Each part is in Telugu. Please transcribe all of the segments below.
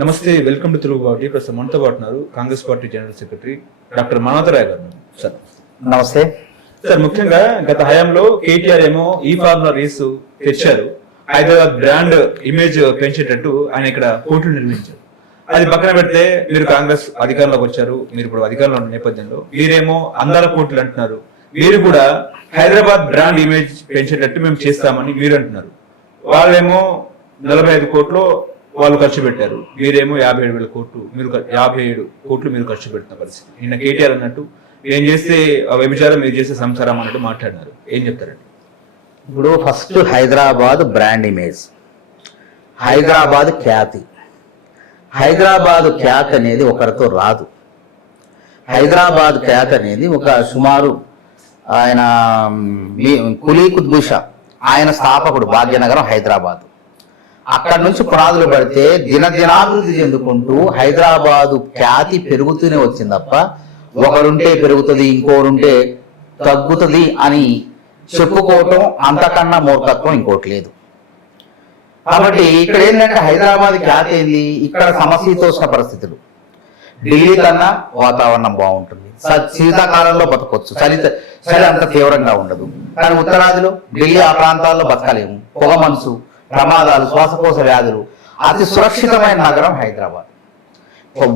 నమస్తే, వెల్కమ్ టు తెలుగు పార్టీ. ప్రస్తుతం మనతో పాటు ఉన్నారు Congress party general secretary doctor మనోహరరాయ్ గారు. సార్ నమస్తే సార్. ముఖ్యంగా గత హయాంలో కేటీఆర్ ఏమో ఈ ఫార్ములా రేసు తెచ్చారు, హైదరాబాద్ బ్రాండ్ ఇమేజ్ పెంచేటట్టు ఆయన ఇక్కడ కోర్టులు నిర్మించారు. అది పక్కన పెడితే మీరు కాంగ్రెస్ అధికారంలోకి వచ్చారు, మీరు ఇప్పుడు అధికారంలో ఉన్న నేపథ్యంలో మీరేమో అందాల కోర్టులు అంటున్నారు. మీరు కూడా హైదరాబాద్ బ్రాండ్ ఇమేజ్ పెంచేటట్టు మేము చేస్తామని మీరు అంటున్నారు. వాళ్ళేమో 45 కోట్లు వాళ్ళు ఖర్చు పెట్టారు, మీరేమో 57,000 కోట్లు, మీరు 57 కోట్లు మీరు ఖర్చు పెట్టిన పరిస్థితి. నిన్న కేటీఆర్ అన్నట్టు ఏం చేస్తే వ్యభిచారం, మీరు చేస్తే సంసారం అన్నట్టు మాట్లాడినారు. ఏం చెప్తారండి? ఇప్పుడు first Hyderabad brand image, Hyderabad ఖ్యాతి. హైదరాబాద్ ఖ్యాతి అనేది ఒకరితో రాదు. హైదరాబాద్ ఖ్యాతి అనేది ఒక సుమారు ఆయన కులీ కుతుబ్ షా, ఆయన స్థాపకుడు, భాగ్యనగరం హైదరాబాద్. అక్కడి నుంచి పునాదులు పడితే దినదినాభివృద్ధి చెందుకుంటూ హైదరాబాదు ఖ్యాతి పెరుగుతూనే వచ్చింది తప్ప ఒకరుంటే పెరుగుతుంది ఇంకోరుంటే తగ్గుతుంది అని చెప్పుకోవటం అంతకన్నా మూర్ఖత్వం ఇంకోటి లేదు. కాబట్టి ఇక్కడ ఏంటంటే హైదరాబాద్ ఖ్యాతి ఏంది, ఇక్కడ సమశీతోష్ణ పరిస్థితులు. ఢిల్లీ కన్నా వాతావరణం బాగుంటుంది, శీతాకాలంలో బతకొచ్చు, చలి అంత తీవ్రంగా ఉండదు. కానీ ఉత్తరాదిలో ఢిల్లీ ఆ ప్రాంతాల్లో బతకలేము, పొగ మనసు, ప్రమాదాలు, శ్వాసకోశ వ్యాధులు. అతి సురక్షితమైన నగరం హైదరాబాద్.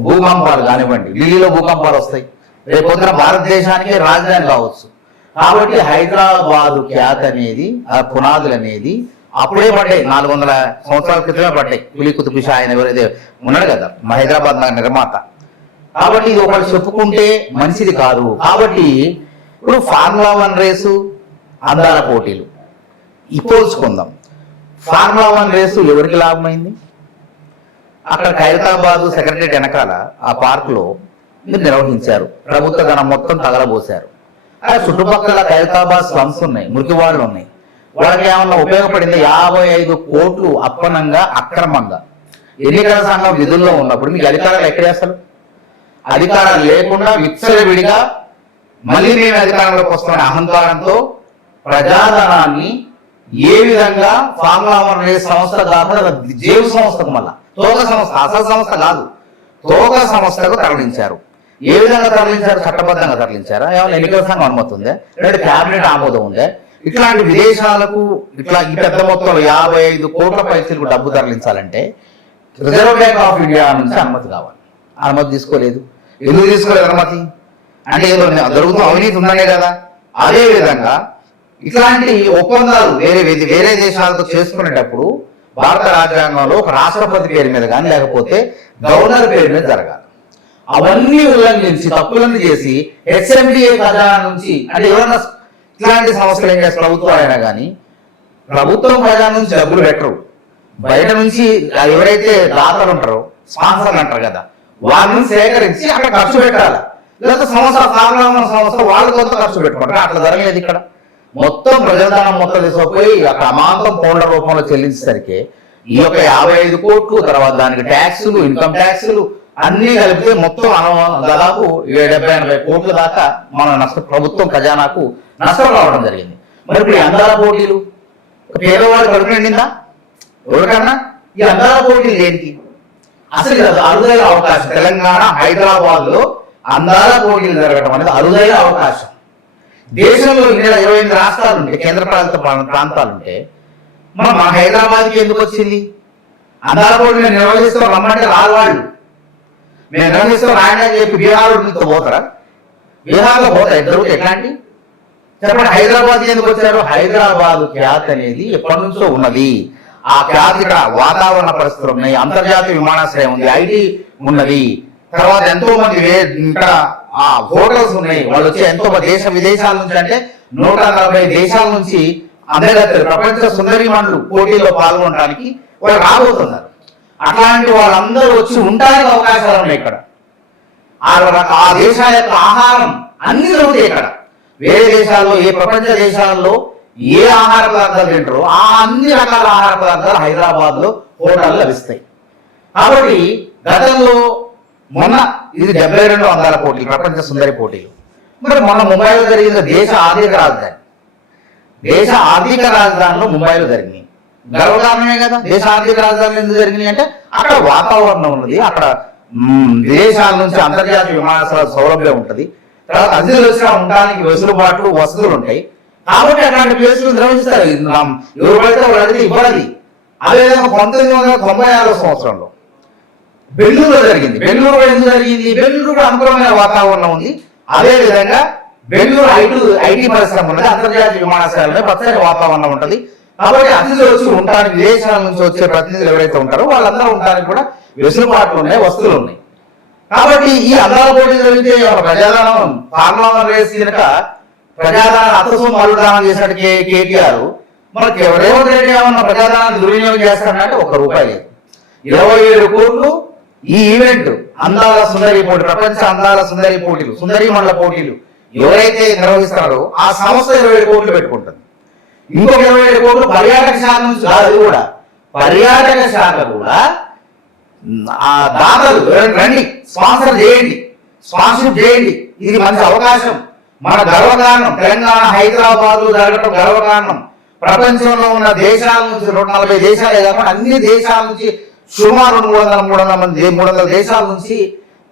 భూకంపాలు కానివ్వండి, ఢిల్లీలో భూకంపాలు వస్తాయి, రేపొద్దున భారతదేశానికి రాజధాని కావచ్చు. కాబట్టి హైదరాబాదు ఖ్యాతి అనేది, ఆ పునాదులు అనేది అప్పుడే పడ్డాయి, 400 సంవత్సరాల క్రితమే పడ్డాయి. కులీ కుతుబ్ షా ఆయన ఎవరైతే ఉన్నాడు కదా హైదరాబాద్ నగర నిర్మాత. కాబట్టి ఇది ఒకటి చెప్పుకుంటే మంచిది కాదు. కాబట్టి ఇప్పుడు ఫార్ములా 1 రేసు, అందాల పోటీలు పోల్చుకుందాం. ఫార్ములా 1 రేసు ఎవరికి లాభమైంది? అక్కడ ఖైరతాబాద్ సెక్రటరేట్ వెనకాల ఆ పార్కులో మీరు నిర్వహించారు, ప్రభుత్వ ధనం మొత్తం తగలబోశారు. ఆ చుట్టుపక్కల ఖైరతాబాద్ స్లమ్స్ ఉన్నాయి, మురికివాడలు ఉన్నాయి. వాళ్ళకి ఏమన్నా ఉపయోగపడింది? 55 కోట్లు అప్పనంగా అక్రమంగా ఎన్నికల సంఘం విధుల్లో ఉన్నప్పుడు మీకు అధికారాలు ఎక్కడేస్తారు? అధికారాలు లేకుండా విచ్చలవిడిగా మళ్ళీ మేము అధికారంలోకి వస్తామనే అహంకారంతో ప్రజాధనాన్ని ఏ విధంగా ఫార్ములా 1 రేస్ సంస్థ కాకుండా జేబు సంస్థకు, మళ్ళా తోక సంస్థ, అసలు సంస్థ కాదు, తోక సంస్థకు తరలించారు. ఏ విధంగా తరలించారు? చట్టబద్ధంగా తరలించారా? ఏమైనా ఎన్నికల సంఘం అనుమతి ఉందే, లేదా క్యాబినెట్ ఆమోదం ఉందే? ఇట్లాంటి విదేశాలకు ఇట్లా ఈ పెద్ద మొత్తంలో 55 కోట్ల పైసలకు డబ్బు తరలించాలంటే రిజర్వ్ బ్యాంక్ ఆఫ్ ఇండియా నుంచి అనుమతి కావాలి. అనుమతి తీసుకోలేదు. ఎందుకు తీసుకోలేదు అనుమతి? అంటే ఏదో జరుగుతూ అవినీతి ఉందనే కదా. అదే విధంగా ఇట్లాంటి ఒప్పందాలు వేరే దేశాలతో చేసుకునేటప్పుడు భారత రాజ్యాంగంలో ఒక రాష్ట్రపతి పేరు మీద కానీ లేకపోతే గవర్నర్ పేరు మీద జరగాలి. అవన్నీ ఉల్లంఘించి తప్పులన్నీ చేసి హెచ్ఎండిఏ ఖజానా నుంచి, అంటే ఎవరన్నా ఇట్లాంటి సంస్థలు ఏం చేస్తారు, ప్రభుత్వం అయినా కానీ ప్రభుత్వం ఖజానా నుంచి డబ్బులు పెట్టరు, బయట నుంచి ఎవరైతే దాతలు ఉంటారో స్పాన్సర్లు అంటారు కదా, వాళ్ళని సేకరించి అక్కడ ఖర్చు పెట్టాలి. లేదా సంస్థ వాళ్ళు కొంత ఖర్చు పెట్టుకుంటారు. అట్లా జరగలేదు ఇక్కడ. మొత్తం ప్రజాధనం మొత్తం తీసుకుపోయి అక్కడ అమాంతం పౌండ్ల రూపంలో చెల్లించేసరికి ఈ యొక్క 55 కోట్లు, తర్వాత దానికి ట్యాక్సులు, ఇన్కమ్ ట్యాక్సులు అన్ని కలిపితే మొత్తం దాదాపు 70-80 కోట్ల దాకా మన ప్రభుత్వం ఖజానాకు నష్టం రావడం జరిగింది. మరి ఇప్పుడు ఈ అందాల పోటీలు పేదవాడు కడుపు నిండిందా? ఎవరికన్నా ఈ అందాల పోటీలు దేనికి? అసలు ఇది అరుదైన అవకాశం. తెలంగాణ హైదరాబాద్ లో అందాల పోటీలు జరగడం అనేది అరుదైన అవకాశం. దేశంలో 28 రాష్ట్రాలు ఉంటే, కేంద్ర పాలిత ప్రాంతాలు ఉంటే మన హైదరాబాద్కి ఎందుకు వచ్చింది? అందాల పోటీలు నిర్వహిస్తూ రమ్మంటే రాదు వాళ్ళు. మేము నిర్వహిస్తాం రాయండి అని చెప్పి బీహార్ పోతారా? బీహార్లో పోతాయి జరుగుతాయి. ఎట్లాంటి చెప్పండి. హైదరాబాద్ ఎందుకు వచ్చారు? హైదరాబాద్ ఖ్యాతి అనేది ఎప్పటి నుంచో ఉన్నది. ఆ ఖ్యాతి ఇక్కడ వాతావరణ పరిస్థితులు ఉన్నాయి, అంతర్జాతీయ విమానాశ్రయం ఉంది, ఐటీ ఉన్నది, తర్వాత ఎంతో మంది ఇక్కడ ఆ హోటల్స్ ఉన్నాయి. వాళ్ళు వచ్చి ఎంతో దేశ విదేశాల నుంచి, అంటే 140 దేశాల నుంచి అందరి ప్రపంచ సుందరిమణులు పోటీలో పాల్గొనడానికి వాళ్ళు రాబోతున్నారు. అట్లాంటి వాళ్ళందరూ వచ్చి ఉండడానికి అవకాశాలు ఉన్నాయి ఇక్కడ. ఆ దేశాల యొక్క ఆహారం అన్ని దొరుకుతాయి ఇక్కడ. వేరే దేశాల్లో, ఏ ప్రపంచ దేశాల్లో ఏ ఆహార పదార్థాలు తింటారో ఆ అన్ని రకాల ఆహార పదార్థాలు హైదరాబాద్ లో హోటళ్ళు లభిస్తాయి. కాబట్టి గతంలో మొన్న ఇది 72 అందాల పోటీలు, ప్రపంచ సుందరి పోటీలు. మరి మొన్న ముంబైలో జరిగిన దేశ ఆర్థిక రాజధానిలో ముంబైలో జరిగింది. గర్వకారణమే కదా. దేశ ఆర్థిక రాజధానులు ఎందుకు జరిగినాయి అంటే అక్కడ వాతావరణం ఉన్నది, అక్కడ విదేశాల నుంచి అంతర్జాతీయ విమానాశ్రయాల సౌలభ్యం ఉంటుంది, తర్వాత అతిథులు వచ్చినా ఉండడానికి వెసులుబాట్లు వసతులు ఉంటాయి. కాబట్టి అట్లాంటి ప్లేసులు నిర్వహిస్తారు. ఎవరు పడితే వాళ్ళు అడిగితే ఇవ్వడది. అదేవిధంగా 1996 సంవత్సరంలో బెంగళూరులో జరిగింది. బెంగళూరులో ఎందుకు జరిగింది? బెంగళూరు కూడా అనుకూలమైన వాతావరణం ఉంది. అదేవిధంగా బెంగళూరు ఐటీ పరిశ్రమ ఉన్నది, అంతర్జాతీయ విమానాశ్రయాలనే పచ్చని వాతావరణం ఉంటుంది. కాబట్టి అతిథులు వచ్చి ఉండడానికి విదేశాల నుంచి వచ్చే ప్రతినిధులు ఎవరైతే ఉంటారో వాళ్ళందరూ ఉండడానికి కూడా వెసులుబాట్లు ఉన్నాయి, వస్తువులు ఉన్నాయి. కాబట్టి ఈ అందాల పోటీ జరిగితే ప్రజాదానం పార్లమెంట్ రేస్ కనుక ప్రజాదానం అత్తసం మరుదానం చేసినట్టు కేటీఆర్ మనకి రేవంత్ రెడ్డి ఏమన్నా ప్రజాదానాన్ని దుర్వినియోగం చేస్తాడంటే ₹1 లేదు. 27 కోట్లు ఈ ఈవెంట్ అందాల సుందరి పోటీ, ప్రపంచ అందాల సుందరి పోటీలు, సుందరి మండల పోటీలు ఎవరైతే నిర్వహిస్తారో ఆ సంస్థ 27 కోట్లు పెట్టుకుంటుంది. ఇంకొక 27 కోట్లు పర్యాటక శాఖ నుంచి కాదు. కూడా పర్యాటక శాఖ కూడా ఆ దాతలు రండి, స్పాన్సర్షిప్ చేయండి, ఇది మంచి అవకాశం, మన గర్వకారణం, తెలంగాణ హైదరాబాద్ లో జరగడం గర్వకారణం. ప్రపంచంలో ఉన్న దేశాల నుంచి 140 దేశాలే కాకుండా అన్ని దేశాల నుంచి సుమారు 300 దేశాల నుంచి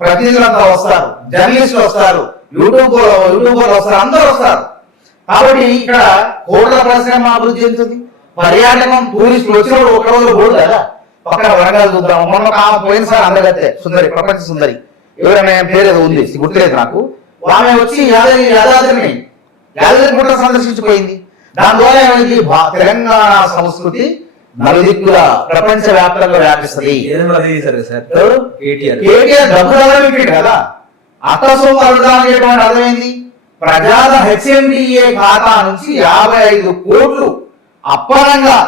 ప్రతినిధులంతా వస్తారు, జర్నలిస్టులు వస్తారు, యూట్యూబర్లు వస్తారు, అందరూ వస్తారు. కాబట్టి ఇక్కడ కోట్ల పరిశ్రమ అభివృద్ధి చెందుతుంది. పర్యాటకం టూరిస్టులు వచ్చినప్పుడు ఒక రోజు పోదు కదా, పక్కన వరంగల్ చూద్దాం. మొన్న పోయినసారి అందగత్తే సుందరి, ప్రపంచ సుందరి, ఎవరైనా పేరు ఏదో ఉంది గుర్తులేదు నాకు, ఆమె వచ్చి యాదగిరి గుట్ట సందర్శించిపోయింది. దాని ద్వారా ఏమైంది? తెలంగాణ సంస్కృతి నలుదిక్కుల ప్రపంచ వ్యాప్తంగా వ్యాపిస్తుంది. కేటీఆర్ డబ్బు పెట్టాడు కదా, అత్తసం అడుగుదామని చెప్పడం అర్థమైంది. ప్రజాద హెచ్ఎండిఏ ఖాతా నుంచి 55 కోట్లు అప్పనంగా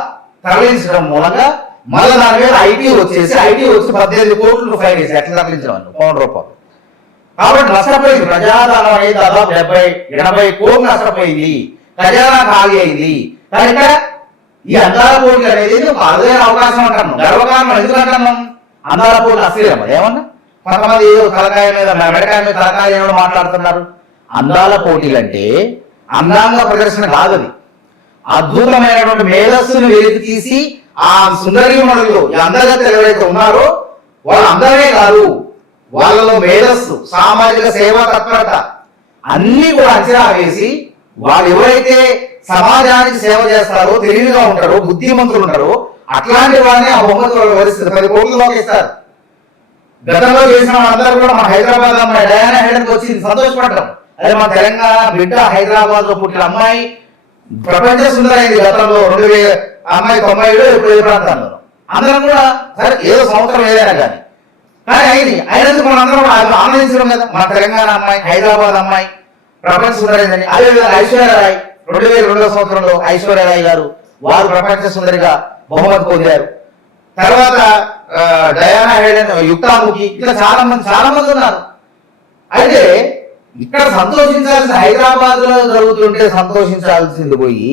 తరలించడం మూలంగా మళ్ళీ దాని మీద ఐటీ వచ్చి 18 కోట్లు ఫైన్ చేసి ఎట్లా తరలించడం ₹1 కాబట్టి నష్టపోయింది. ప్రజాధనం అనేది దాదాపు 70-80 కోట్లు నష్టపోయింది, ఖజానా ఖాళీ అయింది. కానీ ఇక్కడ ఈ అందాల పోటీ అనేది ఒక అరుదైన అవకాశం అంటున్నాం, గర్వకారణం. ఎందుకు అంటున్నాం? అందాల పోటీ అసలేమో ఏమన్నా కొంతమంది తలకాయ మీద మెడకాయ మీద తలకాయ ఏమో మాట్లాడుతున్నారు. అందాల పోటీలు అంటే అందాంగ ప్రదర్శన కాదు, అది అద్భుతమైనటువంటి మేధస్సును వెలికి తీసి ఆ సుందరీమణులు అందరిగత ఎవరైతే ఉన్నారో వాళ్ళందరినీ కాదు, వాళ్ళలో మేధస్సు, సామాజిక సేవా తత్పరత అన్ని కూడా అంచనా వేసి వాళ్ళు ఎవరైతే సమాజానికి సేవ చేస్తారో, తెలివిగా ఉంటారో, బుద్ధిమంతులు ఉంటారో అట్లాంటి వాళ్ళని ఆ బహుమతులు వరిస్తారు, 10 కోట్లలోకి ఇస్తారు. గతంలో చేసిన వాళ్ళందరూ కూడా మన హైదరాబాద్ అమ్మాయి డయానా హైడెన్కి వచ్చింది, సంతోషపడ్డాం. అదే మన తెలంగాణ బిడ్డ హైదరాబాద్ లో పుట్టిన అమ్మాయి ప్రపంచ సుందరైంది. గతంలో 2000 అమ్మాయి 97 ఇప్పుడు ఏ ప్రాంతాల్లో అందరం కూడా సరే ఏదో సంవత్సరం ఏదైనా కానీ అయింది. అయినందుకు మనం అందరం ఆనందించడం కదా, మన తెలంగాణ అమ్మాయి, హైదరాబాద్ అమ్మాయి ప్రపంచ సుందరైందని. అదేవిధంగా ఐశ్వర్యరాయ్ 2002 సంవత్సరంలో ఐశ్వర్యరాయ్ గారు వారు ప్రపంచ సుందరిగా బహుమతి పొందారు. తర్వాత డయానా హైడెన్, యుక్తాముఖి, ఇట్లా చాలా మంది ఉన్నారు. అయితే ఇక్కడ సంతోషించాల్సిన హైదరాబాద్ లో జరుగుతుంటే సంతోషించాల్సింది పోయి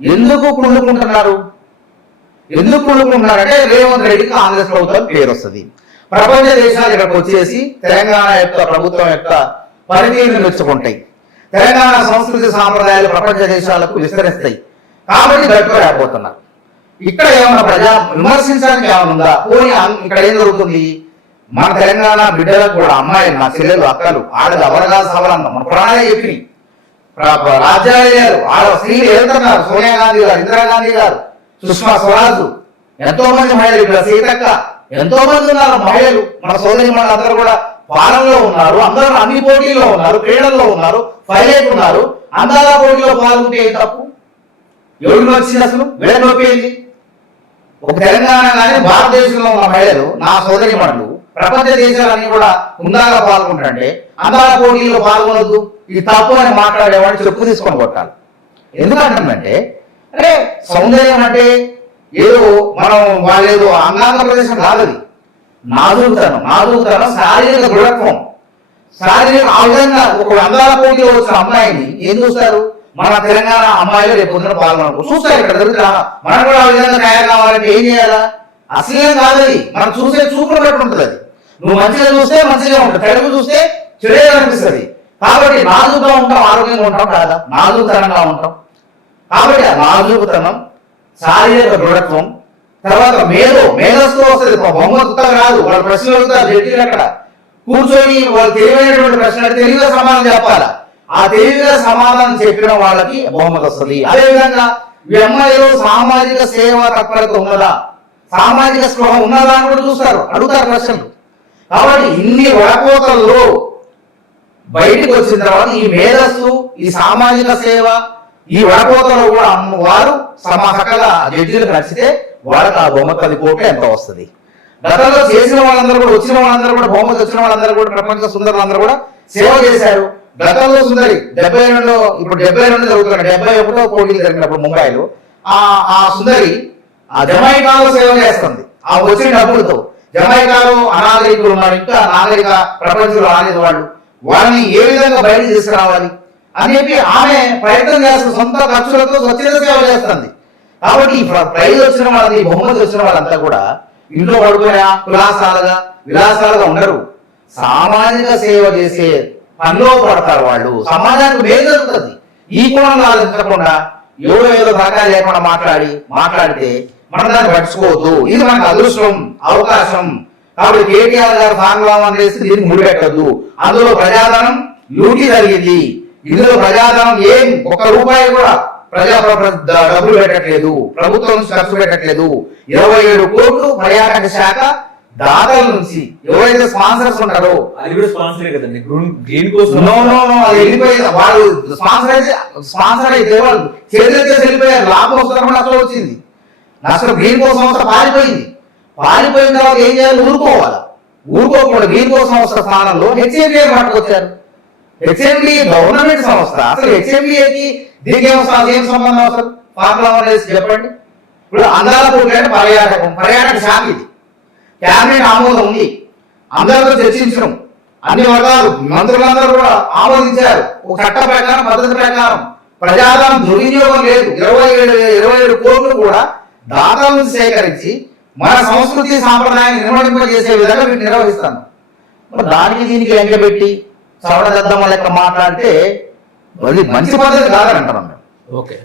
ఎందుకు కుళ్ళుకుంటున్నారు? అంటే రేవంత్ రెడ్డి కాంగ్రెస్ ప్రభుత్వం పేరు వస్తుంది, ప్రపంచ దేశాలు ఇక్కడికి వచ్చేసి తెలంగాణ యొక్క ప్రభుత్వం యొక్క పనితీరును మెచ్చుకుంటాయి, తెలంగాణ సంస్కృతి సాంప్రదాయాలు ప్రపంచ దేశాలకు విస్తరిస్తాయి. కాబట్టి గట్టుకోలేకపోతున్నారు. ఇక్కడ ఏమన్నా విమర్శించడానికి ఏమైనా ఉందా? పోనీ ఇక్కడ ఏం జరుగుతుంది? మన తెలంగాణ బిడ్డలకు కూడా అమ్మాయిలు, నా చెల్లెలు, అక్కలు, ఆడలు అవరగా సవరన్న మన పురాణాలే చెప్పి రాజ్యాలు ఆడ స్త్రీలు వెళ్తున్నారు. సోనియా గాంధీ గారు, ఇందిరాగాంధీ గారు, సుష్మా స్వరాజ్, ఎంతో మంది మహిళలు, ఇక్కడ సీతక్క, ఎంతో మంది ఉన్నారు మహిళలు. మన సోదరి అందరూ కూడా పాలనలో ఉన్నారు, అందరూ అన్ని పోటీల్లో ఉన్నారు, క్రీడల్లో ఉన్నారు, పైలట్ ఉన్నారు. అందాల పోటీలో పాల్గొంటే ఏ తప్పు? ఎవరికి వచ్చింది అసలు? వేడ నొప్పింది. ఒక తెలంగాణ కానీ భారతదేశంలో ఉన్న మహిళలు, నా సోదరి మనులు ప్రపంచ దేశాలన్నీ కూడా హుందాగా పాల్గొంటారంటే అందాల పోటీల్లో పాల్గొనొద్దు, ఈ తప్పు అని మాట్లాడేవాడిని చెప్పు తీసుకొని కొట్టాలి. ఎందుకంటే అంటే సౌందర్యం అంటే ఏదో మనం వాళ్ళేదో అంగాంగ ప్రదేశం కాదది, నాజూకుతనం, శారీరక దృఢత్వం, శారీరక ఆ విధంగా ఒక అందాల పోటీలో వచ్చిన అమ్మాయిని ఏం చూస్తారు? మన తెలంగాణ అమ్మాయిలు రేపు పొద్దున పాల్గొనరు చూస్తారు. ఇక్కడ దొరుకుతా మనం కూడా ఆ విధంగా తయారు కావాలంటే ఏం చేయాలా? అసలేం కాదది, మనం చూసే చూపులు బట్టి ఉంటుంది. అది నువ్వు మంచిగా చూస్తే మంచిగా ఉంటుంది, చెడుగు చూస్తే చెడే అనిపిస్తుంది. కాబట్టి నాజుగా ఉంటాం, ఆరోగ్యంగా ఉంటాం కాదా? నాజుకుతనంగా ఉంటాం. కాబట్టి ఆ నాజుకుతనం, శారీరక దృఢత్వం, తర్వాత మేధస్సు వస్తుంది, బహుమతిగా రాదు. వాళ్ళ ప్రశ్నలు అడుగుతారు జడ్జీలు అక్కడ కూర్చొని వాళ్ళు తెలివైనటువంటి ప్రశ్నలు తెలివిగా సమాధానం చెప్పాలి. ఆ తెలివిగా సమాధానం చెప్పిన వాళ్ళకి బహుమతి వస్తుంది. అదేవిధంగా ఈ అమ్మాయిలో సామాజిక సేవ తత్పరత ఉన్నదా, సామాజిక స్పృహ ఉన్నదా అని కూడా చూస్తారు, అడుగుతారు ప్రశ్నలు. కాబట్టి ఇన్ని వడపోతల్లో బయటికి వచ్చిన తర్వాత ఈ మేధస్సు, ఈ సామాజిక సేవ, ఈ వడపోతలో కూడా వారు చక్కగా జడ్జీలకు నచ్చితే వాళ్ళకి ఆ బహుమతి 10 కోట్లు ఎంత వస్తుంది. గతంలో చేసిన వాళ్ళందరూ కూడా, వచ్చిన వాళ్ళందరూ కూడా, బహుమతి వచ్చిన వాళ్ళందరూ కూడా, ప్రపంచ సుందరులందరూ కూడా సేవ చేశారు. గతంలో సుందరి 72 ఇప్పుడు 72 జరుగుతున్నాయి, 71 పోటీలు జరిగినప్పుడు ముంబైలో ఆ సుందరి ఆ జమైకాలో సేవ చేస్తుంది. ఆ వచ్చిన డబ్బులతో జమైకాలో అనాగరికులు ఉన్నారు, ఇంకా నాగరిక ప్రపంచంలో రాలేదు వాళ్ళని ఏ విధంగా బయటకు తీసుకురావాలి అని చెప్పి ఆమె ప్రయత్నం చేస్తుంది. సొంత ఖర్చులతో స్వచ్ఛంద సేవ చేస్తుంది. కాబట్టి ఈ ప్రైజ్ వచ్చిన వాళ్ళది, బహుమతి వచ్చిన వాళ్ళంతా కూడా ఇంట్లో పడుకునే విలాసాలుగా ఉండరు, సామాజిక సేవ చేసే పనిలో పడతారు. వాళ్ళు సమాజానికి మేలు జరుగుతుంది. ఈ కోణంలో ఆలోచించకుండా ఏదో సహకారం లేకుండా మాట్లాడితే మనం దాన్ని పట్టించుకోవద్దు. ఇది మనకు అదృష్టం, అవకాశం. కాబట్టి కేటీఆర్ గారు ఫార్ములా చేసి దీనికి ముడిపెట్టద్దు. అందులో ప్రజాధనం లూటీ జరిగింది. ఇందులో ప్రజాధనం ఏం 1 రూపాయి కూడా డబ్బులు పెట్టట్లేదు, ప్రభుత్వం నుంచి ఖర్చు పెట్టట్లేదు. 27 కోట్లు పర్యాటక శాఖ దాతల నుంచి ఎవరైతే స్పాన్సర్స్ ఉంటారో, అది కూడా స్పాన్సరే కదండి, గ్రీన్ కోసం అది వెళ్ళిపోయింది. వాళ్ళు స్పాన్సర్ అయితే వాళ్ళు చేతులైతే వెళ్ళిపోయారు. లాభం వస్తున్నప్పుడు నష్టం వచ్చింది. నష్టం గ్రీన్ కో సంస్థ పారిపోయిన తర్వాత ఏం చేయాలి? ఊరుకోకుండా గ్రీన్ కో సంస్థ స్థానంలో హెచ్ఎండిఏ పట్టుకొచ్చారు. హెచ్ఎండిఏ గవర్నమెంట్ సంస్థ. అసలు హెచ్ఎండిఏకి దీనికి ఏం సంబంధం? అసలు ఫార్ములా చెప్పండి. ఇప్పుడు అందాల పోటీ అంటే పర్యాటక శాఖ. ఇది క్యాబినెట్ ఆమోదం ఉంది, అందరితో చర్చించడం, అన్ని వర్గాలు మంత్రులందరూ కూడా ఆమోదించారు. ఒక చట్ట ప్రకారం, పద్ధతి ప్రకారం ప్రజాధనం దుర్వినియోగం లేదు. 27 కోట్లు కూడా దాతల నుంచి సేకరించి మన సంస్కృతి సాంప్రదాయాన్ని నిర్వహింపజేసే విధంగా వీటిని నిర్వహిస్తాను. దానికి దీనికి ఎంకబెట్టి చవడ దద్దమ్మ లెక్క మాట్లాడితే అది మంచి పద్ధతి కాదని అంటున్నాం మేము. ఓకే.